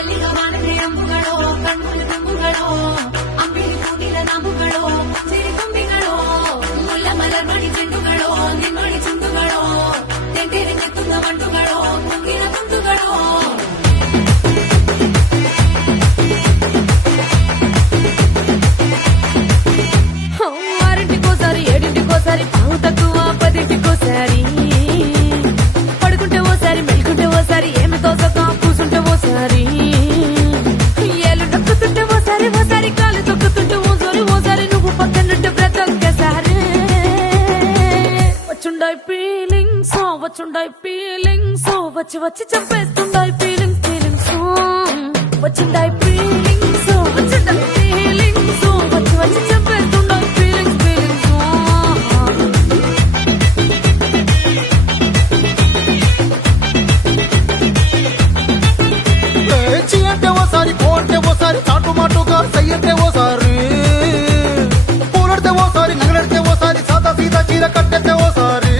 ಮಲ್ಲಿಗ ಮಾನದೆ ಅಂಬುಗಳೋ ಕಣ್ಮುಳು ತುಂಬುಗಳೋ ಅಂಬಿಳಿ ಕೂಗಿಲ ನಾಮುಗಳೋ ಸಿರಿ ತುಂಬಿಗಳೋ ಮುಲ್ಲ ಮಲರ್ ಮಣಿ ಚೆಂಡುಗಳೋ ನಿನ್ನೊಳಿ ಚುಂಡುಗಳೋ ತೆಂಟೆರೆಂಗೆತ್ತುന്ന ಮಂಡುಗಳೋ ಕುಂಗಿನ ತುಂಡುಗಳೋ ఆరింటికోసారి ఏడింటికోసారి పావు తక్కువ పదింటికోసారి పడుకుంటే ఓసారి మెలుకుంటే ఓసారి ఏమి తోసగా కూసుంటే ఓసారి ఏళ్ళు నొక్కుతుంటే ఓసారి ఓసారి కాలు తొక్కుతుంటే ఓసారి నువ్వు పక్కనుంటే బ్రతొక్కసారి వచ్చుండాయి ఫీలింగ్స్ వచ్చి వచ్చి చంపేస్తుండాయి ఫీలింగ్స్ వచ్చిండాయి ఫీలింగ్స్ వచ్చి వచ్చి చంపేస్తుండాయి ఓసారి పోంటే ఓసారి చాటు మాటుగా సయ్యంటే ఓసారి పూలడితే ఓసారి నగలడితే ఓసారి సాదా సీదా చీర కట్టెతే ఓసారి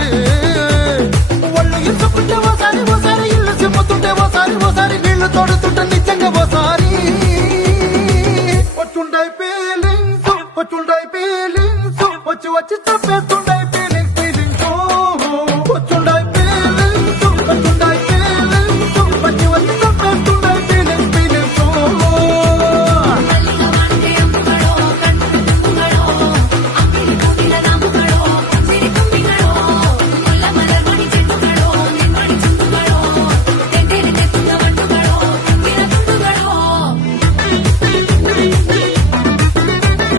ఒళ్ళు ఇసుకుంటే ఓసారి ఇల్లు సిమ్ముతుంటే ఓసారి నీళ్లు తోడుతుంటే నిజంగా ఓసారి వచ్చుండాయి ఫీలింగ్స్ వచ్చి వచ్చి చంపేస్తుండాయి